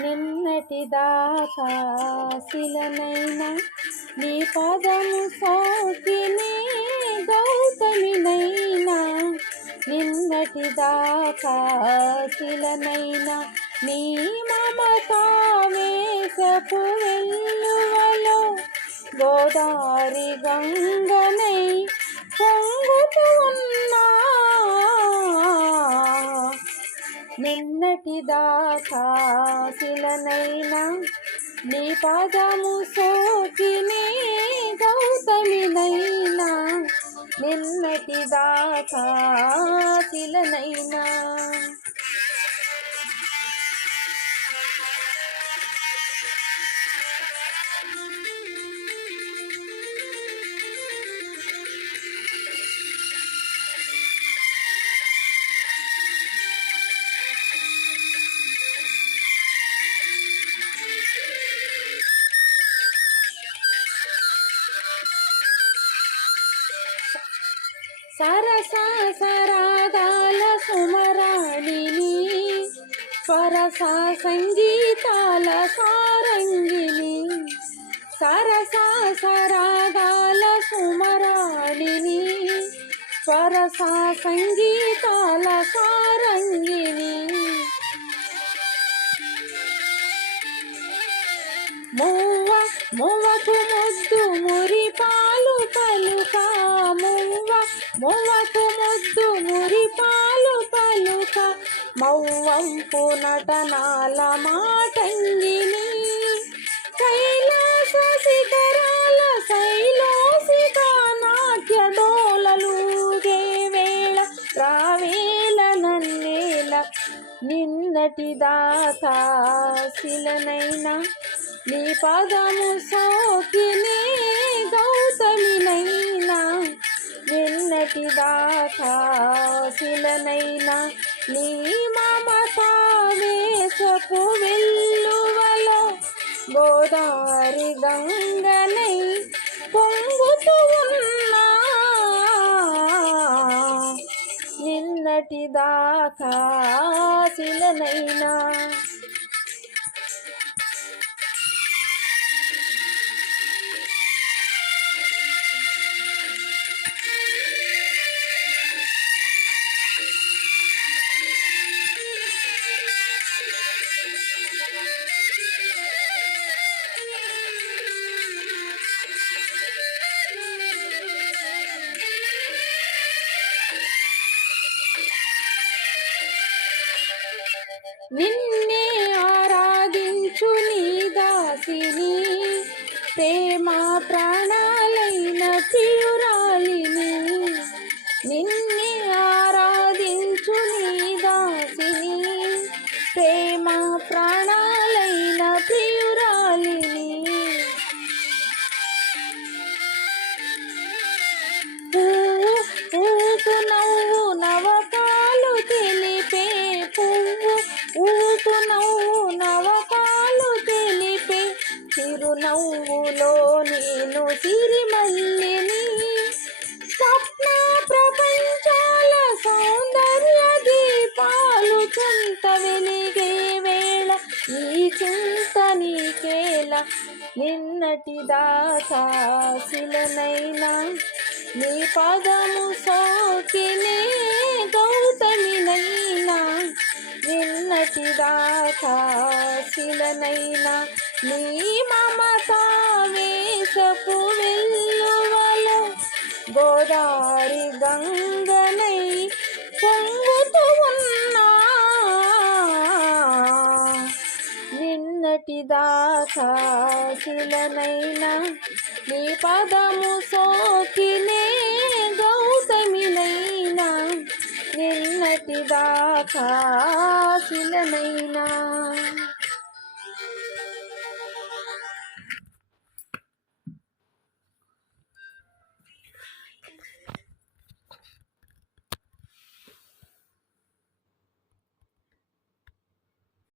నిన్నటి దాకా శిలనైనా నీ పదము సోకినే గౌతమినైనా నిన్నటి దాకా శిలనైనా నీ మమతావేశపు వెల్లువలో గోదారి గంగనై పొంగుతూ ఉన్నా నిన్నటి దాకా శిలనైనా నీ పదము సోకినే గౌతమినైనా నిన్నటి దాకా శిలనైనా సరస సరాగాల సుమరాణిని స్వరస సంగీతాల సారంగిని సరస సరాగాల సుమరాణిని స్వరస సంగీతాల సారంగిని మువ్వకు ముద్దు మురి పాలు పలుక మువ్వకు ముద్దు మురి పాలు పలుక మౌవంపు నటనాల మాటంగిని కైలాస శిఖరాల శైలోసిక నాట్య డోలలుగే వేళ రావేల నన్నేల నిన్నటి దాకా శిలనైనా నీ పదము సోకినే గౌతమినైనా నిన్నటి దాకా శిలనైనా నీ మమతావేశపు వెల్లువలో గోదారి గంగనై పొంగుతూ ఉన్నా నిన్నటి దాకా శిలనైనా నిన్నే ఆరాధించు నీ దాసిని ప్రేమ ప్రాణాలైన ప్రియురాలిని నిన్నే ఆరాధించు నీ దాసిని ప్రేమ ప్రాణాలైన ప్రియురాలిని ఊపు నవ్వు నవకాలు తెలిపే ఊపు నవ్వు నవకాలు తెలిపే చిరునవ్వులో నేను సిరిమల్లిని స్వప్న ప్రపంచాల సౌందర్య దీపాలు చింత వెలిగే వేళ ఈ చింత నీకేల నిన్నటి దాకా శిలనైనా నీ పదము సోకినే గౌతమినైనా నిన్నటి దాకా శిలనైనా నీ మమతావేశపు వెల్లువలో గోదారి గంగనై పొంగుతూ ఉన్నా నిన్నటి దాకా శిలనైనా నీ పదము సోకినే గౌతమినైనా నిన్నటి దాకా శిలనైనా